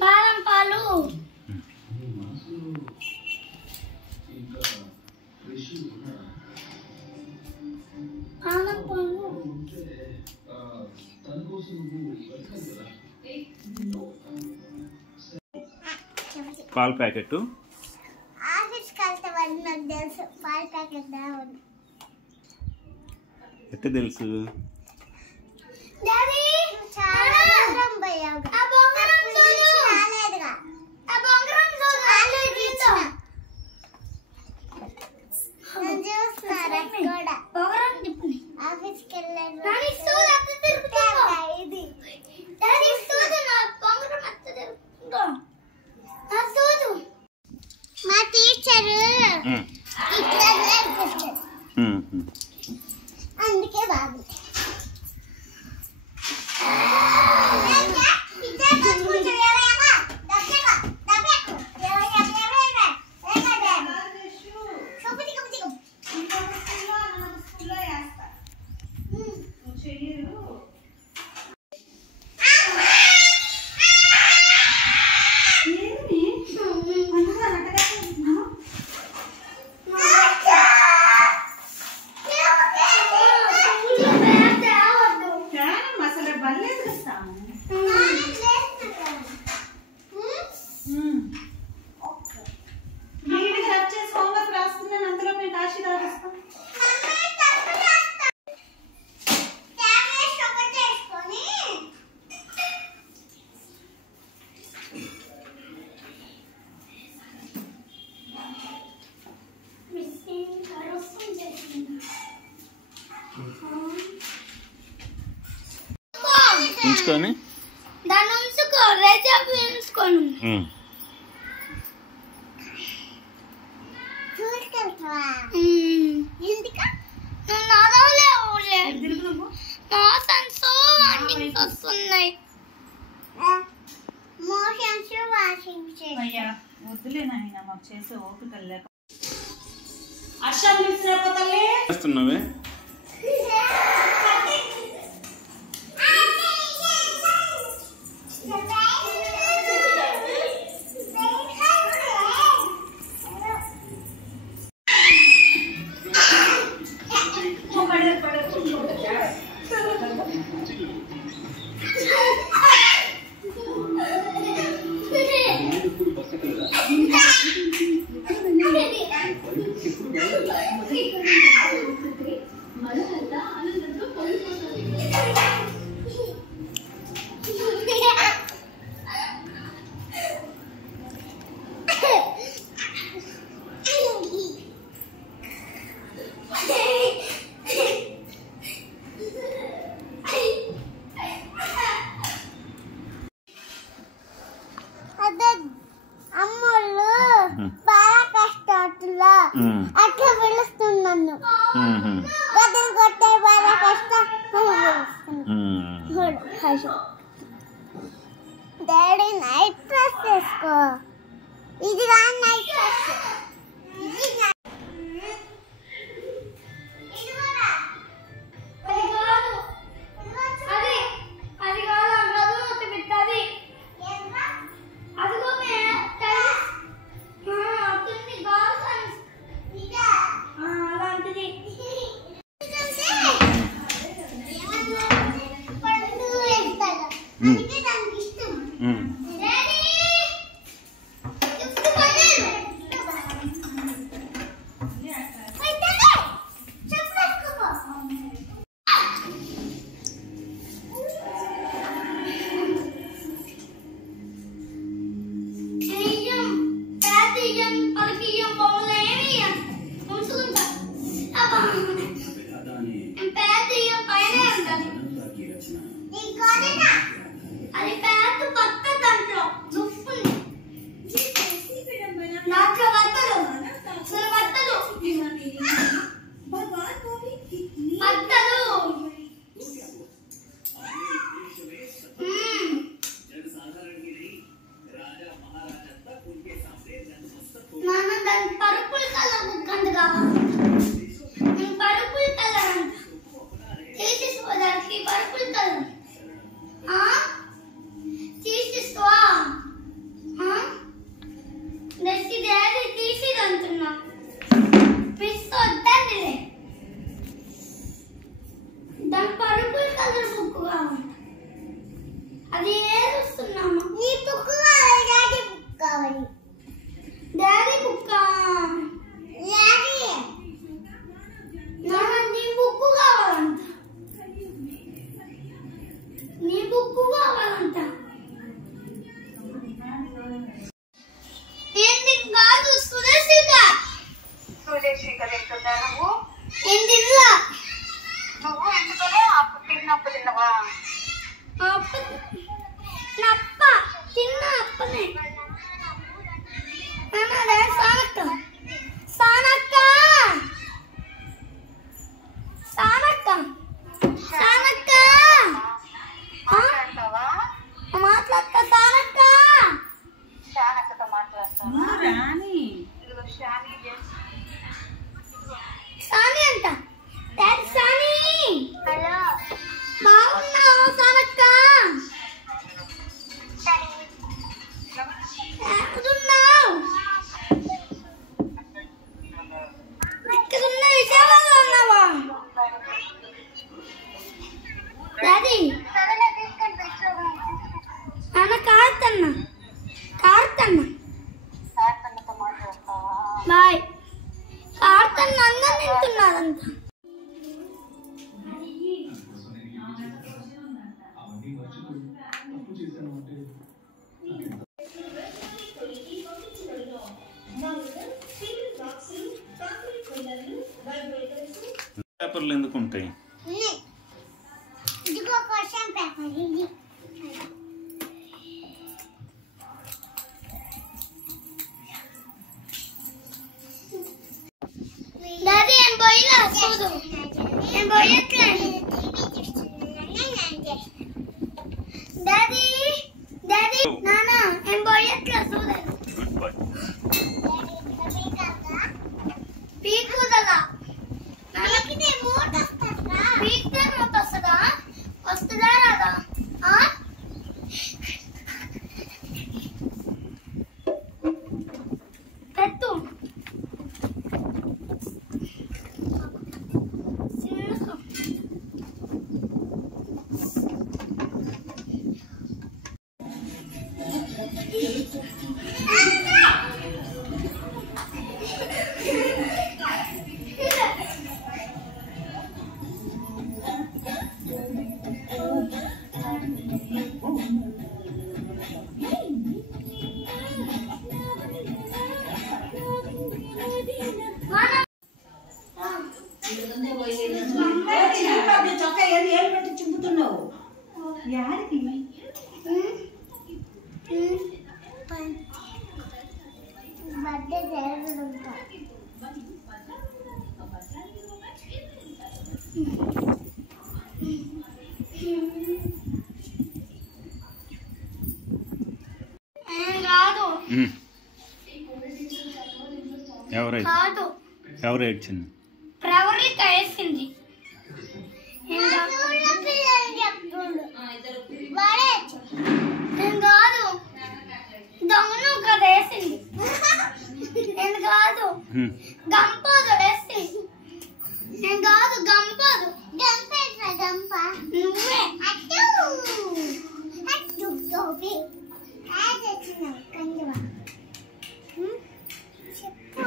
బాదం పాలు పాల ప్యాకెట్ ఎట్లా తెలుసు మా టీచర్ అందుకే బాబు ఉంచుకొని దాన్ని ఉంచుకో రేజాబ్ ఉంచుకోను చేస్తున్నావే అట్లా పిలుస్తుంది నన్ను గద్దలు కొట్టే బాగా కష్టం డాడీ నైట్ డ్రెస్ వేసుకో ఇది కానీ నైట్ డ్రెస్ అది పేద పక్క పేపర్లు ఎందుకు ఉంటాయి? ఇదిగో క్వశ్చన్ పేపర్ ఇది. డాడీ నేను పోయినా చూడు. నేను పోయట్లేదు. డాడీ డాడీ నానా నేను పోయట్లేదు చూడు. Good bye. పీకుదలా నాకితే మోట వస్తదా? పీకితే మోట వస్తదా? వస్తదా రాదా? పెట్టు. ఎవరు ఏడ్చింది? ప్రవర్లిక వేసింది. నేను కాదు దొంగను కదా వేసింది. నేను కాదు గంపదు వేసింది. నేను కాదు గంపదు. గంపేసిన గంప నువ్వే. చెప్పు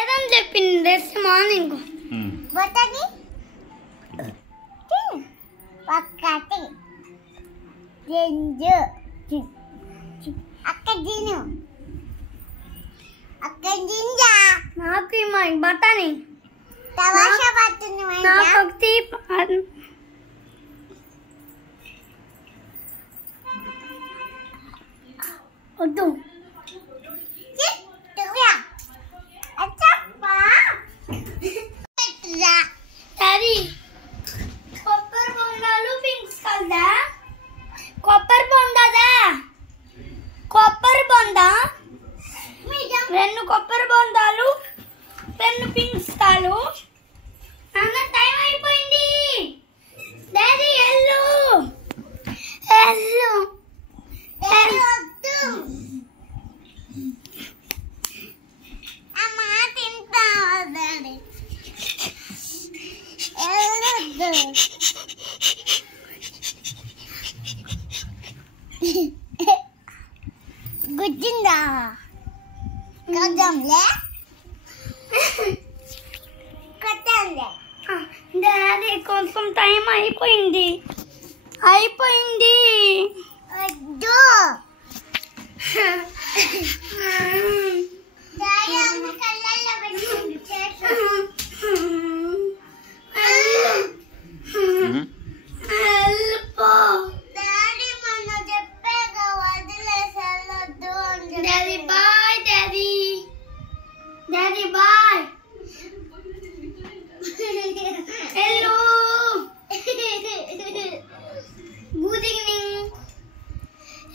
ఏదని చెప్పింది డ్రెస్ మార్నింగ్. బొట్టని ఒక్కటి రెండు అక్క తిను. అక్క జింజా నాకు మా బట్టని తమాషా పడుతుంది. నాకు ఒకటి వద్దు. కొబ్బరి బొండాలు పింక్స్ కలదా? కొబ్బరి బొందదా? కొబ్బరి బొంద రెండు కొబ్బరి బొందాలు రెండు పింక్స్ కాలు. నాన్న టైం అయిపోయింది. డాడీ ఎల్లు ఎల్లు అమ్మా తింటా డాడీ గుజ్జిందా కదంలే కట్టంలే. డాడీ కొంచెం టైం అయిపోయింది. అయిపోయింది వద్దు. డాడీ అమ్మ కళ్ళల్లో పెట్టుకుంది చేసు. వెళ్ళిపో డాడీ. మొన్న చెప్పాగా వదిలేసి వెళ్ళొద్దు అని. Daddy bye. Daddy daddy bye. Hello good evening.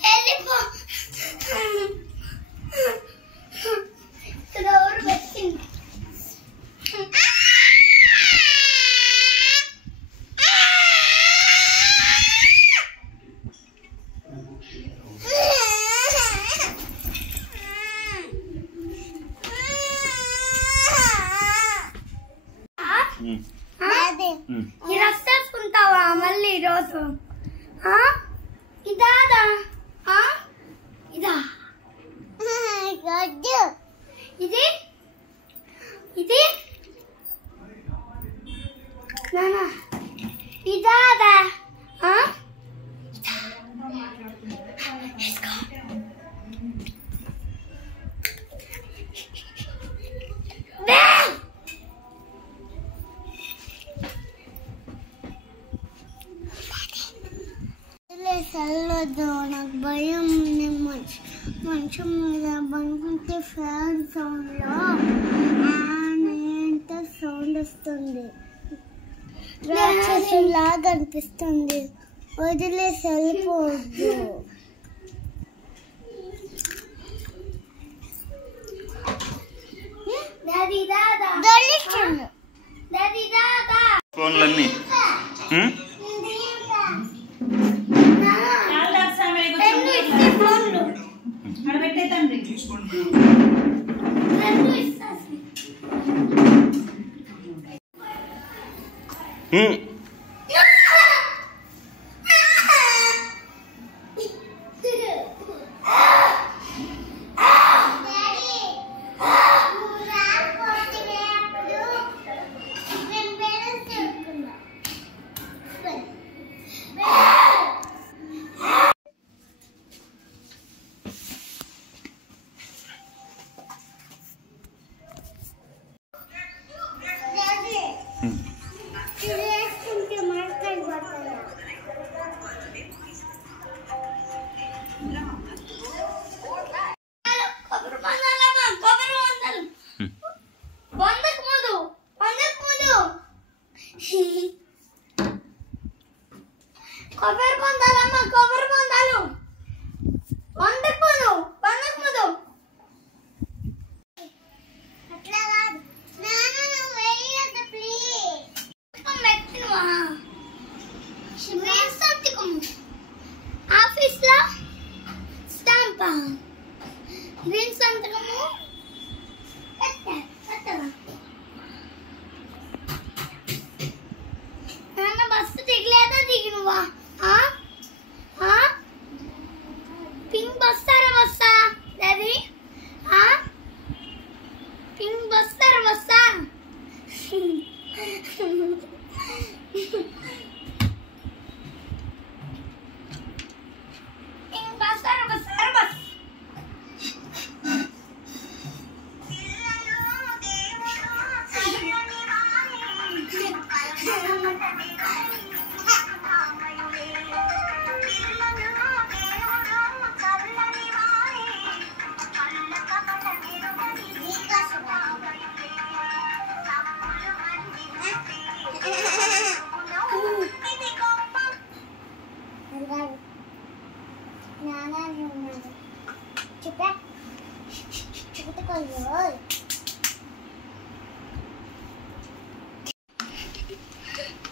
వెళ్ళిపో. మంచం మీద పడుకుంటే ఫ్యాన్ సౌండ్లో ఎంత సౌండ్ వస్తుంది. రాక్షసులాగా అనిపిస్తుంది. వదిలేసి వెళ్ళిపోవద్దు. ఫోన్లన్నీ కొబ్బరి బొందాలమ్మ, కొబ్బరి బొందాలు వందకు ముందు అట్లా కాదు నాన్న, నువ్వు వేయద్దు ప్లీజ్. మెట్టినవా సంతకం ఆఫీస్లో స్టాంపా గ్రీన్ సంతకము నాన్న. బస్సు దిగలేదా? దిగినవా? పింక్ బస్తారా? బస్తా డాడీ? పింక్ బస్తారా? బస్తా పింక్ బస్తారా? బస్తారా? Bus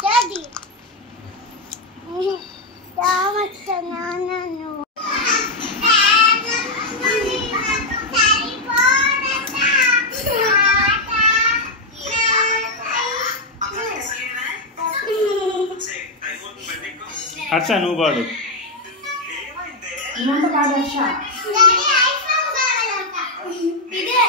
Daddy. హర్ష నువ్వు పాడు. ఇదే